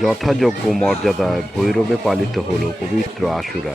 যথাযোগ্য মর্যাদায় ভৈরবে পালিত হল পবিত্র আশুরা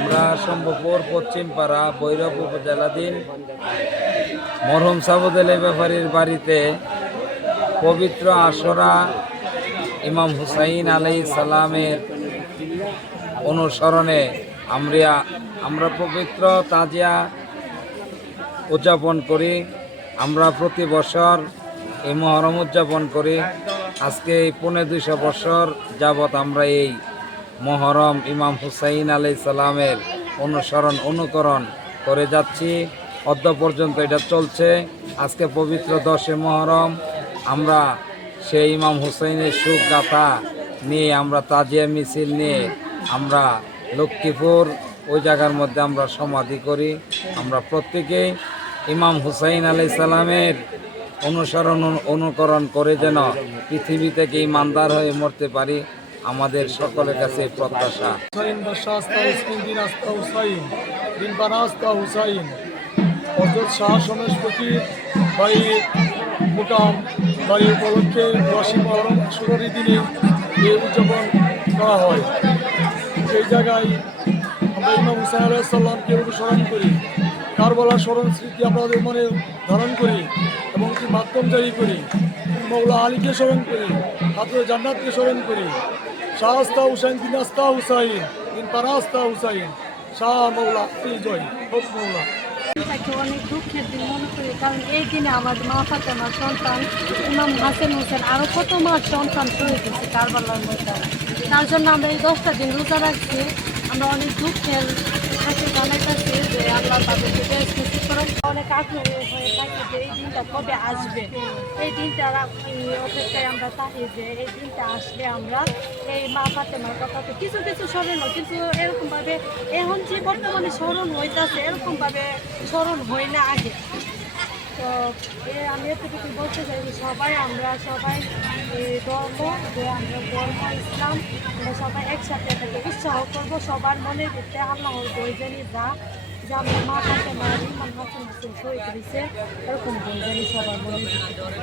আমরা সম্ভবপুর পশ্চিমপাড়া বৈরব উপজেলাধীন মরহম সাবুদ আলী ব্যাপারীর বাড়িতে পবিত্র আশরা ইমাম হুসাইন আলাই সালামের অনুসরণে আমরা আমরা পবিত্র তাজিয়া উদযাপন করি, আমরা প্রতি বছর এই মহরম উদযাপন করি। আজকে এই পৌনে দুইশো বছর যাবৎ আমরা এই মহরম ইমাম হুসাইন আলাই সালামের অনুসরণ, অনুকরণ করে যাচ্ছি। অদ্য পর্যন্ত এটা চলছে। আজকে পবিত্র দশে মহরম, আমরা সেই ইমাম হুসাইনের সুখ গাথা নিয়ে আমরা তাজিয়া মিছিল নিয়ে আমরা লক্ষ্মীপুর, ওই জায়গার মধ্যে আমরা সমাধি করি। আমরা প্রত্যেকেই ইমাম হুসাইন আলাই সালামের অনুসরণ অনুকরণ করে যেন পৃথিবী থেকে ইমানদার হয়ে মরতে পারি, আমাদের সকলের কাছে প্রত্যাশা। হুসাইন শাহ মোকাম বাড়ি উপলক্ষে দশই মহরম ষোলোই দিনে এই উদযাপন করা হয়। সেই জায়গায় আমরা ইমাম হুসাইন আলাইসাল্লামকে অনুসরণ করি, কারবালা স্মরণ স্মৃতি আমাদের মনে ধারণ করি এবং কি মাধ্যম জারি করি, মৌলা আলীকে স্মরণ করি হাতের জান্নাতকে স্মরণ করি শাহস্তা হুসাইন দিনাস্তা হুসাইন দিন পারাস্তা হুসাইন, শাহ মৌলা, এই জয়, হোক মৌলা। তাকে অনেক দুঃখের দিন মনে করি, কারণ এই দিনে আমার মা ফাতেমার সন্তান, ইমাম হাসেন হোসেন আরও কত মার সন্তান শহীদ হয়েছে কারবালার ময়দানে। তার জন্য আমরা এই দশটা দিন রোজা রাখছি। আমরা অনেক দুঃখের কাছে জানাইতেছি যে আল্লাহ তাদেরকে বেশ অনেক আগ্রহী হয়ে থাকি যে এই দিনটা এই দিনটা অপেক্ষায় আমরা থাকি যে এই দিনটা আসলে আমরা এই মা ফাতেমার কথা তো কিছু কিছু স্মরণ কিন্তু এখন যে বর্তমানে স্মরণ হইতেছে, এরকমভাবে স্মরণ হয় না আগে। তো আমি এতটুকু বলতে চাই যে সবাই আমরা সবাই ধর্ম, যে আমরা ধর্ম, ইসলাম, আমরা সবাই একসাথে এটাকে উৎসাহ করব সবার মনের ভিতরে আল্লাহর যা যে আমরা মা কাছে মারি ইমান হাসান হোসেন শহীদ হয়েছে এরকম বৈজানি সবার ভিতরে